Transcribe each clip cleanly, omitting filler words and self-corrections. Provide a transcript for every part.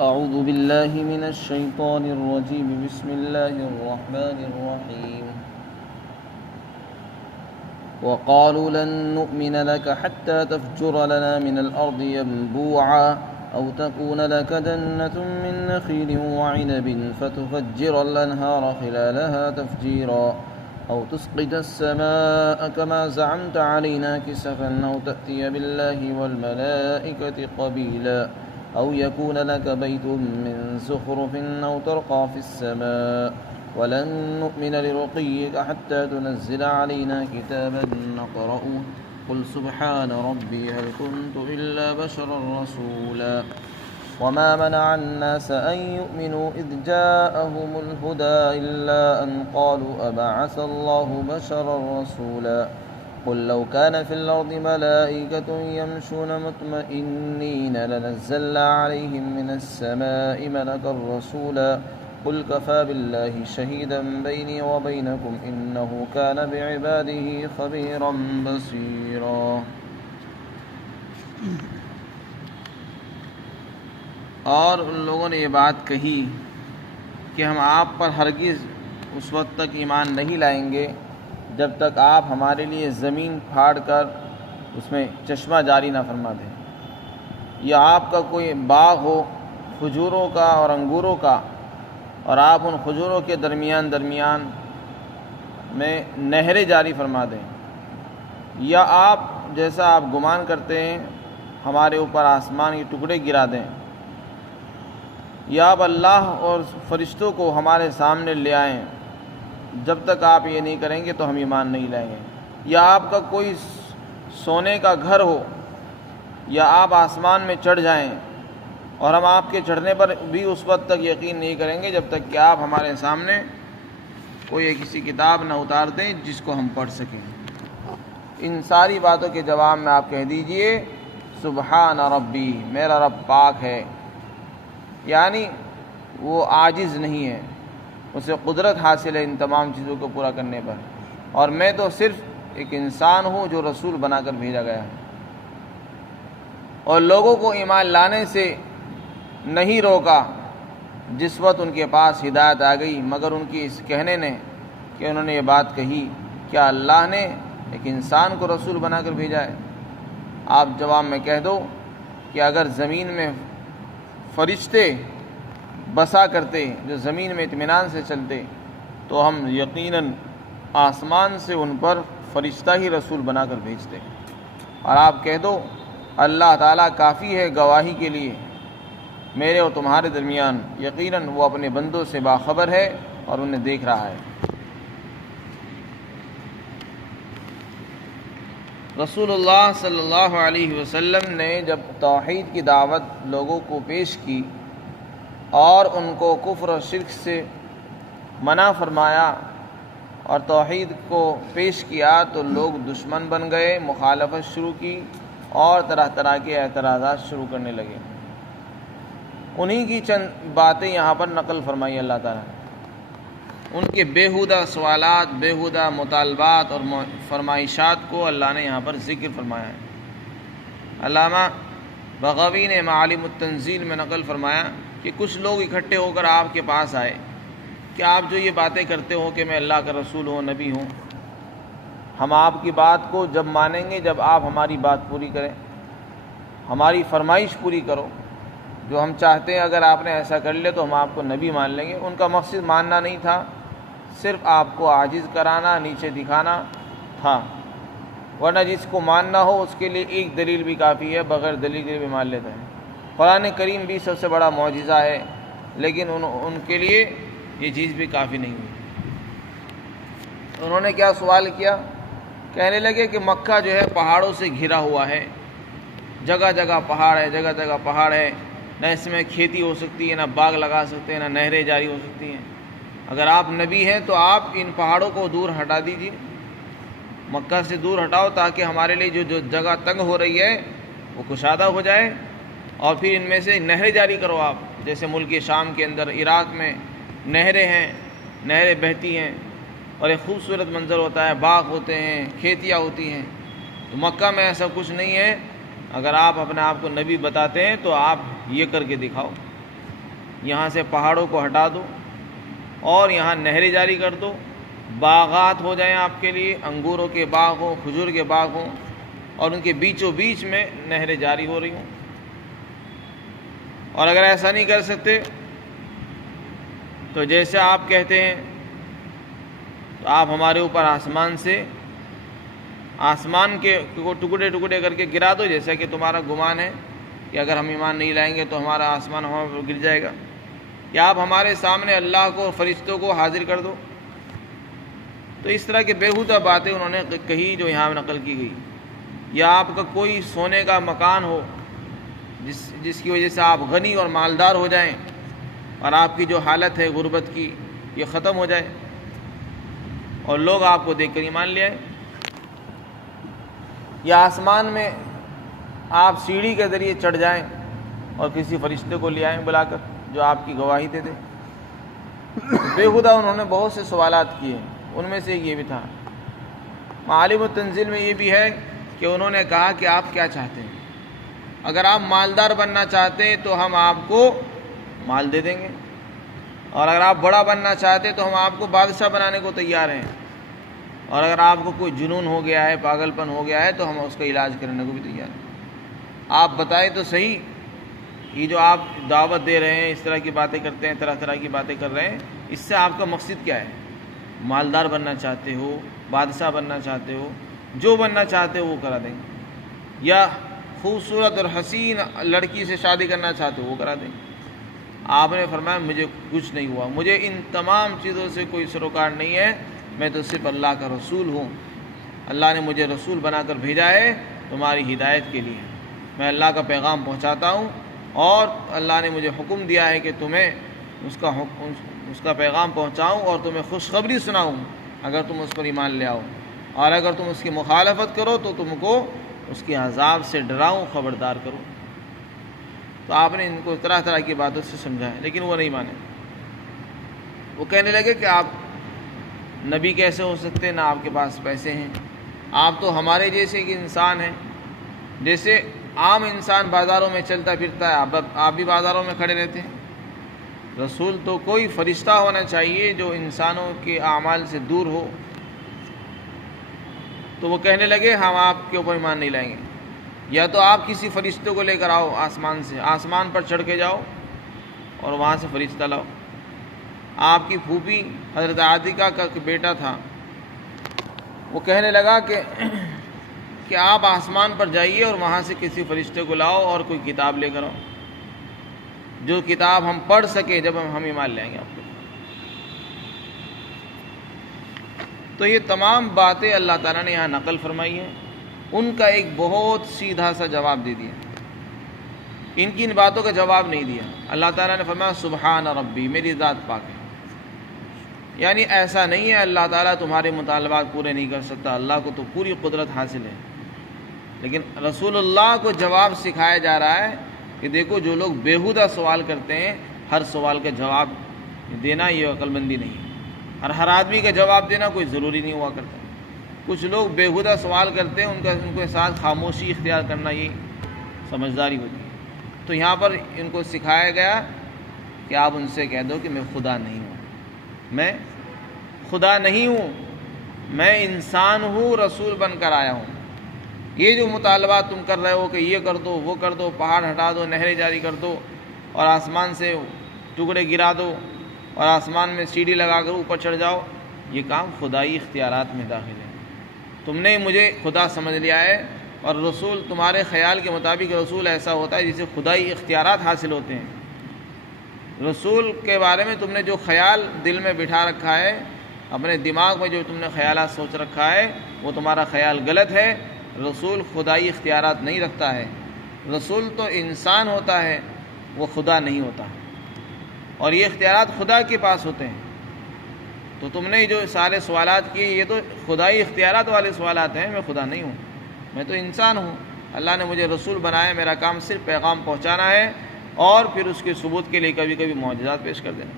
أعوذ بالله من الشيطان الرجيم. بسم الله الرحمن الرحيم. وقالوا لن نؤمن لك حتى تفجر لنا من الأرض ينبوعا أو تكون لك جنة من نخيل وعنب فتفجر الأنهار خلالها تفجيرا أو تسقط السماء كما زعمت علينا كسفا أو تأتي بالله والملائكة قبيلا أو يكون لك بيت من زخرف أو ترقى في السماء ولن نؤمن لرقيك حتى تنزل علينا كتابا نقرأه قل سبحان ربي هل كنت إلا بشرا رسولا وما منع الناس أن يؤمنوا إذ جاءهم الهدى إلا أن قالوا أبعث الله بشرا رسولا قل لو كان في الأرض ملائكة يمشون مطمئنين لنزلنا عليهم من السماء ملكا رسولا قل كفى بالله شهيدا بيني وبينكم إنه كان بعباده خبيرا بصيرا. اور ان لوگوں نے یہ بات کہی کہ ہم آپ پر ہرگز اس وقت تک ایمان نہیں لائیں گے جب تک آپ ہمارے لیے زمین پھاڑ کر اس میں چشمہ جاری نہ فرما دیں، یا آپ کا کوئی باغ ہو کھجوروں کا اور انگوروں کا اور آپ ان کھجوروں کے درمیان میں نہریں جاری فرما دیں، یا آپ جیسا آپ گمان کرتے ہیں ہمارے اوپر آسمان کے ٹکڑے گرا دیں، یا آپ اللہ اور فرشتوں کو ہمارے سامنے لے آئیں، جب تک آپ یہ نہیں کریں گے تو ہم ایمان نہیں لائیں گے، یا آپ کا کوئی سونے کا گھر ہو، یا آپ آسمان میں چڑھ جائیں اور ہم آپ کے چڑھنے پر بھی اس وقت تک یقین نہیں کریں گے جب تک کہ آپ ہمارے سامنے کوئی کسی کتاب نہ اتار دیں جس کو ہم پڑھ سکیں۔ ان ساری باتوں کے جواب میں آپ کہہ دیجئے سبحان ربی، میرا رب پاک ہے، یعنی وہ عاجز نہیں ہے، اسے قدرت حاصل ہے ان تمام چیزوں کو پورا کرنے پر، اور میں تو صرف ایک انسان ہوں جو رسول بنا کر بھیجا گیا ہے۔ اور لوگوں کو ایمان لانے سے نہیں روکا جس وقت ان کے پاس ہدایت آ گئی، مگر ان کی اس کہنے نے کہ انہوں نے یہ بات کہی کیا اللہ نے ایک انسان کو رسول بنا کر بھیجا ہے؟ آپ جواب میں کہہ دو کہ اگر زمین میں فرشتے بسا کرتے جو زمین میں اطمینان سے چلتے تو ہم یقیناً آسمان سے ان پر فرشتہ ہی رسول بنا کر بھیجتے۔ اور آپ کہہ دو اللہ تعالیٰ کافی ہے گواہی کے لیے میرے اور تمہارے درمیان، یقیناً وہ اپنے بندوں سے باخبر ہے اور انہیں دیکھ رہا ہے۔ رسول اللہ صلی اللہ علیہ وسلم نے جب توحید کی دعوت لوگوں کو پیش کی اور ان کو کفر و شرک سے منع فرمایا اور توحید کو پیش کیا تو لوگ دشمن بن گئے، مخالفت شروع کی اور طرح طرح کے اعتراضات شروع کرنے لگے۔ انہی کی چند باتیں یہاں پر نقل فرمائی اللہ تعالیٰ نے، ان کے بیہودہ سوالات، بیہودہ مطالبات اور فرمائشات کو اللہ نے یہاں پر ذکر فرمایا ہے۔ علامہ بغوی نے معالم التنزیل میں نقل فرمایا کہ کچھ لوگ اکٹھے ہو کر آپ کے پاس آئے کہ آپ جو یہ باتیں کرتے ہو کہ میں اللہ کا رسول ہوں، نبی ہوں، ہم آپ کی بات کو جب مانیں گے جب آپ ہماری بات پوری کریں، ہماری فرمائش پوری کرو، جو ہم چاہتے ہیں اگر آپ نے ایسا کر لیا تو ہم آپ کو نبی مان لیں گے۔ ان کا مقصد ماننا نہیں تھا، صرف آپ کو عاجز کرانا، نیچے دکھانا تھا، ورنہ جس کو ماننا ہو اس کے لیے ایک دلیل بھی کافی ہے، بغیر دلیل کے بھی مان لیتا ہے۔ قرآن کریم بھی سب سے بڑا معجزہ ہے، لیکن ان کے لیے یہ چیز بھی کافی نہیں ہوئی۔ انہوں نے کیا سوال کیا؟ کہنے لگے کہ مکہ جو ہے پہاڑوں سے گھرا ہوا ہے، جگہ جگہ پہاڑ ہے، جگہ جگہ پہاڑ ہے، نہ اس میں کھیتی ہو سکتی ہے، نہ باغ لگا سکتے ہیں، نہ نہریں جاری ہو سکتی ہیں۔ اگر آپ نبی ہیں تو آپ ان پہاڑوں کو دور ہٹا دیجیے، مکہ سے دور ہٹاؤ تاکہ ہمارے لیے جو جگہ تنگ ہو رہی ہے وہ کشادہ ہو جائے، اور پھر ان میں سے نہریں جاری کرو آپ، جیسے ملک شام کے اندر عراق میں نہریں ہیں، نہریں بہتی ہیں اور ایک خوبصورت منظر ہوتا ہے، باغ ہوتے ہیں، کھیتیاں ہوتی ہیں۔ تو مکہ میں ایسا کچھ نہیں ہے، اگر آپ اپنے آپ کو نبی بتاتے ہیں تو آپ یہ کر کے دکھاؤ۔ یہاں سے پہاڑوں کو ہٹا دو اور یہاں نہریں جاری کر دو، باغات ہو جائیں آپ کے لیے، انگوروں کے باغ ہوں، کھجور کے باغ ہوں، اور ان کے بیچوں بیچ میں نہریں جاری ہو رہی ہوں۔ اور اگر ایسا نہیں کر سکتے تو جیسے آپ کہتے ہیں تو آپ ہمارے اوپر آسمان کے ٹکڑے ٹکڑے کر کے گرا دو، جیسا کہ تمہارا گمان ہے کہ اگر ہم ایمان نہیں لائیں گے تو ہمارا آسمان ہمارے اوپر گر جائے گا، یا آپ ہمارے سامنے اللہ کو، فرشتوں کو حاضر کر دو۔ تو اس طرح کے بیہودہ باتیں انہوں نے کہی جو یہاں نقل کی گئی۔ یا آپ کا کوئی سونے کا مکان ہو جس کی وجہ سے آپ غنی اور مالدار ہو جائیں اور آپ کی جو حالت ہے غربت کی یہ ختم ہو جائے اور لوگ آپ کو دیکھ کر ایمان لے آئیں۔ یا آسمان میں آپ سیڑھی کے ذریعے چڑھ جائیں اور کسی فرشتے کو لے آئیں بلا کر جو آپ کی گواہی دے دے۔ بیہودہ انہوں نے بہت سے سوالات کیے، ان میں سے یہ بھی تھا۔ معالم التنزیل میں یہ بھی ہے کہ انہوں نے کہا کہ آپ کیا چاہتے ہیں؟ اگر آپ مالدار بننا چاہتے ہیں تو ہم آپ کو مال دے دیں گے، اور اگر آپ بڑا بننا چاہتے ہیں تو ہم آپ کو بادشاہ بنانے کو تیار ہیں، اور اگر آپ کو کوئی جنون ہو گیا ہے، پاگل پن ہو گیا ہے تو ہم اس کا علاج کرنے کو بھی تیار ہیں۔ آپ بتائیں تو صحیح، یہ جو آپ دعوت دے رہے ہیں، اس طرح کی باتیں کرتے ہیں، طرح طرح کی باتیں کر رہے ہیں، اس سے آپ کا مقصد کیا ہے؟ مالدار بننا چاہتے ہو، بادشاہ بننا چاہتے ہو، جو بننا چاہتے ہو وہ کرا دیں گے، یا خوبصورت اور حسین لڑکی سے شادی کرنا چاہتے ہو وہ کرا دیں گے۔ آپ نے فرمایا مجھے کچھ نہیں ہوا، مجھے ان تمام چیزوں سے کوئی سروکار نہیں ہے، میں تو صرف اللہ کا رسول ہوں، اللہ نے مجھے رسول بنا کر بھیجا ہے تمہاری ہدایت کے لیے، میں اللہ کا پیغام پہنچاتا ہوں، اور اللہ نے مجھے حکم دیا ہے کہ تمہیں اس کا پیغام پہنچاؤں اور تمہیں خوشخبری سناؤں اگر تم اس پر ایمان لے آؤ، اور اگر تم اس کی مخالفت کرو تو تم کو اس کے عذاب سے ڈراؤں، خبردار کرو۔ تو آپ نے ان کو طرح طرح کی باتوں سے سمجھایا، لیکن وہ نہیں مانے۔ وہ کہنے لگے کہ آپ نبی کیسے ہو سکتے ہیں، نہ آپ کے پاس پیسے ہیں، آپ تو ہمارے جیسے کہ انسان ہیں، جیسے عام انسان بازاروں میں چلتا پھرتا ہے آپ بھی بازاروں میں کھڑے رہتے ہیں۔ رسول تو کوئی فرشتہ ہونا چاہیے جو انسانوں کے اعمال سے دور ہو۔ تو وہ کہنے لگے ہم آپ کے اوپر ایمان نہیں لائیں گے، یا تو آپ کسی فرشتے کو لے کر آؤ آسمان سے، آسمان پر چڑھ کے جاؤ اور وہاں سے فرشتہ لاؤ۔ آپ کی پھوپھی حضرت عاتکہ کا بیٹا تھا، وہ کہنے لگا کہ آپ آسمان پر جائیے اور وہاں سے کسی فرشتے کو لاؤ اور کوئی کتاب لے کر آؤ، جو کتاب ہم پڑھ سکیں جب ہم ایمان لے آئیں گے آپ کو۔ تو یہ تمام باتیں اللہ تعالیٰ نے یہاں نقل فرمائی ہیں، ان کا ایک بہت سیدھا سا جواب دے دیا، ان کی ان باتوں کا جواب نہیں دیا۔ اللہ تعالیٰ نے فرمایا سبحان ربی، میری ذات پاک ہے، یعنی ایسا نہیں ہے اللہ تعالیٰ تمہارے مطالبات پورے نہیں کر سکتا، اللہ کو تو پوری قدرت حاصل ہے، لیکن رسول اللہ کو جواب سکھایا جا رہا ہے کہ دیکھو جو لوگ بیہودہ سوال کرتے ہیں، ہر سوال کا جواب دینا یہ عقل مندی نہیں ہے، اور ہر آدمی کا جواب دینا کوئی ضروری نہیں ہوا کرتا۔ کچھ لوگ بیہودہ سوال کرتے ہیں، ان کے ساتھ خاموشی اختیار کرنا یہ سمجھداری ہوتی ہے۔ تو یہاں پر ان کو سکھایا گیا کہ آپ ان سے کہہ دو کہ میں خدا نہیں ہوں، میں خدا نہیں ہوں، میں انسان ہوں، رسول بن کر آیا ہوں۔ یہ جو مطالبات تم کر رہے ہو کہ یہ کر دو، وہ کر دو، پہاڑ ہٹا دو، نہریں جاری کر دو، اور آسمان سے ٹکڑے گرا دو، اور آسمان میں سیڑھی لگا کر اوپر چڑھ جاؤ، یہ کام خدائی اختیارات میں داخل ہے۔ تم نے مجھے خدا سمجھ لیا ہے، اور رسول تمہارے خیال کے مطابق رسول ایسا ہوتا ہے جسے خدائی اختیارات حاصل ہوتے ہیں۔ رسول کے بارے میں تم نے جو خیال دل میں بٹھا رکھا ہے، اپنے دماغ میں جو تم نے خیالات سوچ رکھا ہے، وہ تمہارا خیال غلط ہے۔ رسول خدائی اختیارات نہیں رکھتا ہے، رسول تو انسان ہوتا ہے، وہ خدا نہیں ہوتا، اور یہ اختیارات خدا کے پاس ہوتے ہیں۔ تو تم نے جو سارے سوالات کیے یہ تو خدائی اختیارات والے سوالات ہیں، میں خدا نہیں ہوں، میں تو انسان ہوں۔ اللہ نے مجھے رسول بنایا، میرا کام صرف پیغام پہنچانا ہے، اور پھر اس کے ثبوت کے لیے کبھی کبھی معجزات پیش کر دینا۔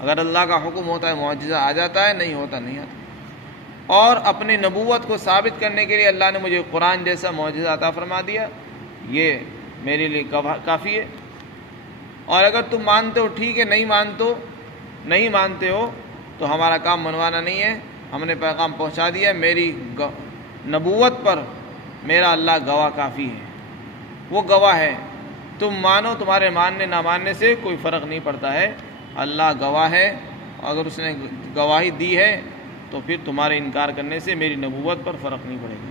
اگر اللہ کا حکم ہوتا ہے معجزہ آ جاتا ہے، نہیں ہوتا نہیں آتا۔ اور اپنی نبوت کو ثابت کرنے کے لیے اللہ نے مجھے قرآن جیسا معجزہ عطا فرما دیا، یہ میرے لیے کافی ہے۔ اور اگر تم مانتے ہو ٹھیک ہے، نہیں مانتے ہو تو ہمارا کام منوانا نہیں ہے، ہم نے پیغام پہنچا دیا، میری نبوت پر میرا اللہ گواہ کافی ہے، وہ گواہ ہے، تم مانو، تمہارے ماننے نہ ماننے سے کوئی فرق نہیں پڑتا ہے، اللہ گواہ ہے، اگر اس نے گواہی دی ہے تو پھر تمہارے انکار کرنے سے میری نبوت پر فرق نہیں پڑے گا۔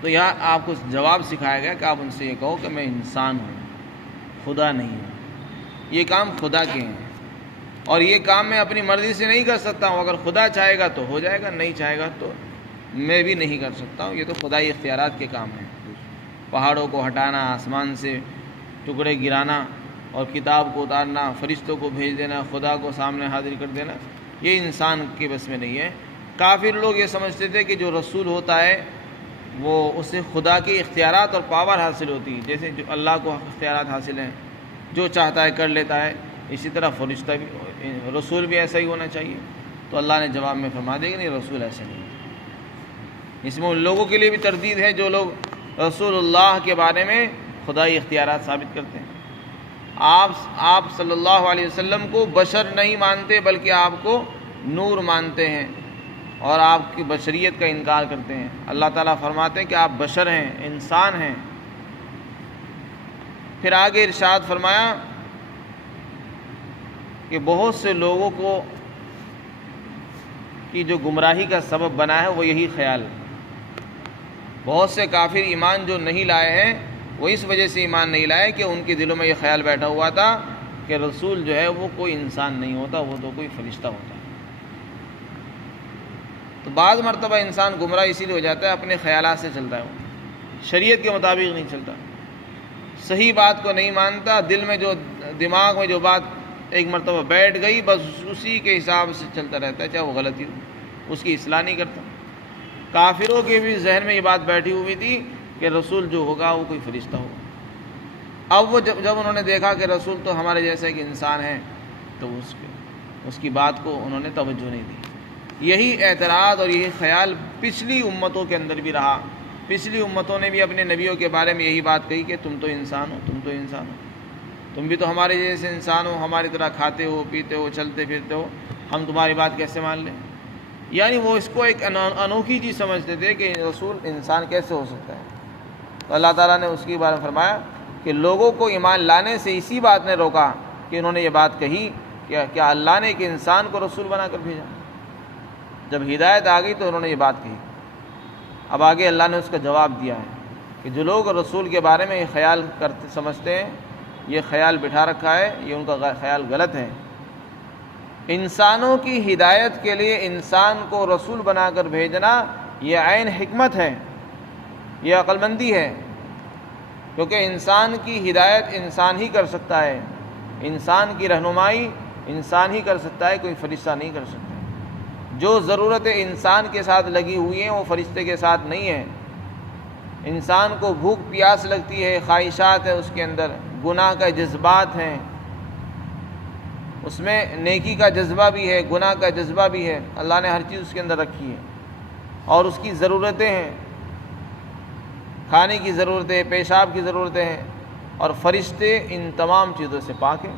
تو یہاں آپ کو جواب سکھایا گیا کہ آپ ان سے یہ کہو کہ میں انسان ہوں، خدا نہیں ہوں، یہ کام خدا کے ہیں، اور یہ کام میں اپنی مرضی سے نہیں کر سکتا ہوں، اگر خدا چاہے گا تو ہو جائے گا، نہیں چاہے گا تو میں بھی نہیں کر سکتا ہوں، یہ تو خدائی اختیارات کے کام ہیں۔ پہاڑوں کو ہٹانا، آسمان سے ٹکڑے گرانا اور کتاب کو اتارنا، فرشتوں کو بھیج دینا، خدا کو سامنے حاضر کر دینا، یہ انسان کے بس میں نہیں ہے۔ کافر لوگ یہ سمجھتے تھے کہ جو رسول ہوتا ہے وہ اسے خدا کے اختیارات اور پاور حاصل ہوتی ہے، جیسے جو اللہ کو اختیارات حاصل ہیں، جو چاہتا ہے کر لیتا ہے، اسی طرح فرشتہ بھی، رسول بھی ایسا ہی ہونا چاہیے۔ تو اللہ نے جواب میں فرما دیا کہ نہیں، رسول ایسا نہیں ہے۔ اس میں ان لوگوں کے لیے بھی تردید ہے جو لوگ رسول اللہ کے بارے میں خدائی اختیارات ثابت کرتے ہیں۔ آپ صلی اللہ علیہ وسلم کو بشر نہیں مانتے بلکہ آپ کو نور مانتے ہیں اور آپ کی بشریت کا انکار کرتے ہیں۔ اللہ تعالیٰ فرماتے ہیں کہ آپ بشر ہیں، انسان ہیں۔ پھر آگے ارشاد فرمایا کہ بہت سے لوگوں کو کی جو گمراہی کا سبب بنا ہے وہ یہی خیال ہے۔ بہت سے کافر ایمان جو نہیں لائے ہیں وہ اس وجہ سے ایمان نہیں لائے کہ ان کے دلوں میں یہ خیال بیٹھا ہوا تھا کہ رسول جو ہے وہ کوئی انسان نہیں ہوتا، وہ تو کوئی فرشتہ ہوتا ہے۔ تو بعض مرتبہ انسان گمراہ اسی لیے ہو جاتا ہے، اپنے خیالات سے چلتا ہے، وہ شریعت کے مطابق نہیں چلتا، صحیح بات کو نہیں مانتا، دل میں جو دماغ میں جو بات ایک مرتبہ بیٹھ گئی بس اسی کے حساب سے چلتا رہتا ہے، چاہے وہ غلطی ہو، اس کی اصلاح نہیں کرتا۔ کافروں کے بھی ذہن میں یہ بات بیٹھی ہوئی تھی کہ رسول جو ہوگا وہ کوئی فرشتہ ہوگا۔ اب وہ جب انہوں نے دیکھا کہ رسول تو ہمارے جیسا ایک انسان ہے تو اس کی بات کو انہوں نے توجہ نہیں دی۔ یہی اعتراض اور یہی خیال پچھلی امتوں کے اندر بھی رہا۔ پچھلی امتوں نے بھی اپنے نبیوں کے بارے میں یہی بات کہی کہ تم تو انسان ہو، تم تو انسان ہو، تم بھی تو ہمارے جیسے انسان ہو، ہماری طرح کھاتے ہو، پیتے ہو، چلتے پھرتے ہو، ہم تمہاری بات کیسے مان لیں؟ یعنی وہ اس کو ایک انوکھی چیز سمجھتے تھے کہ رسول انسان کیسے ہو سکتا ہے۔ تو اللہ تعالیٰ نے اس کے بارے میں فرمایا کہ لوگوں کو ایمان لانے سے اسی بات نے روکا کہ انہوں نے یہ بات کہی کہ کیا اللہ نے ایک انسان کو رسول بنا کر بھیجا؟ جب ہدایت آ گئی تو انہوں نے یہ بات کہی۔ اب آگے اللہ نے اس کا جواب دیا ہے کہ جو لوگ رسول کے بارے میں یہ خیال سمجھتے ہیں، یہ خیال بٹھا رکھا ہے، یہ ان کا خیال غلط ہے۔ انسانوں کی ہدایت کے لیے انسان کو رسول بنا کر بھیجنا یہ عین حکمت ہے، یہ عقل مندی ہے، کیونکہ انسان کی ہدایت انسان ہی کر سکتا ہے، انسان کی رہنمائی انسان ہی کر سکتا ہے، کوئی فرشتہ نہیں کر سکتا۔ جو ضرورتیں انسان کے ساتھ لگی ہوئی ہیں وہ فرشتے کے ساتھ نہیں ہیں۔ انسان کو بھوک پیاس لگتی ہے، خواہشات ہیں اس کے اندر، گناہ کا جذبات ہیں، اس میں نیکی کا جذبہ بھی ہے، گناہ کا جذبہ بھی ہے، اللہ نے ہر چیز اس کے اندر رکھی ہے، اور اس کی ضرورتیں ہیں، کھانے کی ضرورتیں ہیں، پیشاب کی ضرورتیں ہیں، اور فرشتے ان تمام چیزوں سے پاک ہیں۔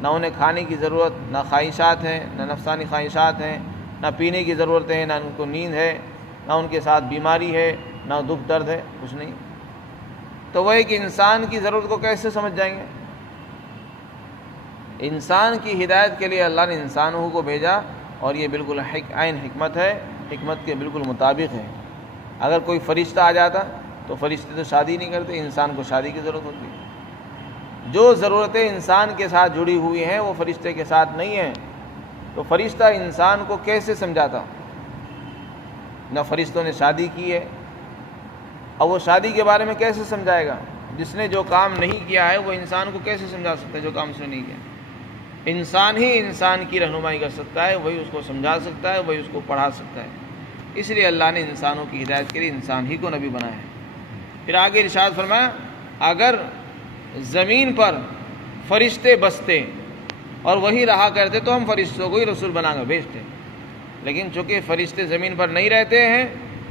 نہ انہیں کھانے کی ضرورت، نہ خواہشات ہیں، نہ نفسانی خواہشات ہیں، نہ پینے کی ضرورتیں ہیں، نہ ان کو نیند ہے، نہ ان کے ساتھ بیماری ہے، نہ دکھ درد ہے، کچھ نہیں۔ تو وہ ایک انسان کی ضرورت کو کیسے سمجھ جائیں گے؟ انسان کی ہدایت کے لیے اللہ نے انسانوں کو بھیجا، اور یہ بالکل عین حکمت ہے، حکمت کے بالکل مطابق ہے۔ اگر کوئی فرشتہ آ جاتا تو فرشتے تو شادی نہیں کرتے، انسان کو شادی کی ضرورت ہوتی ہے۔ جو ضرورتیں انسان کے ساتھ جڑی ہوئی ہیں وہ فرشتے کے ساتھ نہیں ہیں، تو فرشتہ انسان کو کیسے سمجھاتا؟ نہ فرشتوں نے شادی کی ہے، اور وہ شادی کے بارے میں کیسے سمجھائے گا؟ جس نے جو کام نہیں کیا ہے وہ انسان کو کیسے سمجھا سکتا ہے جو کام اس نے نہیں کیا؟ انسان ہی انسان کی رہنمائی کر سکتا ہے، وہی اس کو سمجھا سکتا ہے، وہی اس کو پڑھا سکتا ہے۔ اس لیے اللہ نے انسانوں کی ہدایت کے لیے انسان ہی کو نبی بنایا ہے۔ پھر آگے ارشاد فرمایا اگر زمین پر فرشتے بستے اور وہی رہا کرتے تو ہم فرشتوں کو ہی رسول بنا کر بھیجتے، لیکن چونکہ فرشتے زمین پر نہیں رہتے ہیں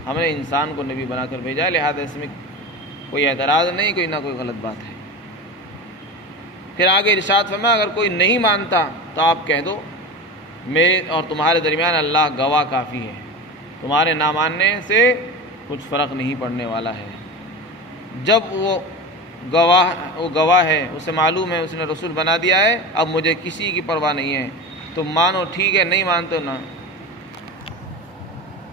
ہم نے انسان کو نبی بنا کر بھیجا، لہذا اس میں کوئی اعتراض نہیں، کوئی نہ کوئی غلط بات ہے۔ پھر آگے ارشاد فرمایا اگر کوئی نہیں مانتا تو آپ کہہ دو میرے اور تمہارے درمیان اللہ گواہ کافی ہے، تمہارے نہ ماننے سے کچھ فرق نہیں پڑنے والا ہے۔ جب وہ گواہ ہے، اسے معلوم ہے، اس نے رسول بنا دیا ہے، اب مجھے کسی کی پرواہ نہیں ہے، تم مانو ٹھیک ہے، نہیں مانتے نہ۔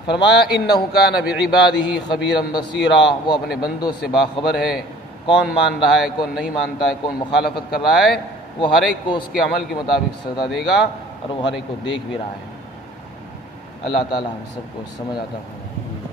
فرمایا انہ کان بعبادہ خبیرا بصیرا، وہ اپنے بندوں سے باخبر ہے، کون مان رہا ہے، کون نہیں مانتا ہے، کون مخالفت کر رہا ہے، وہ ہر ایک کو اس کے عمل کے مطابق سزا دے گا، اور وہ ہر ایک کو دیکھ بھی رہا ہے۔ اللہ تعالی ہم سب کو سمجھ آتا ہے۔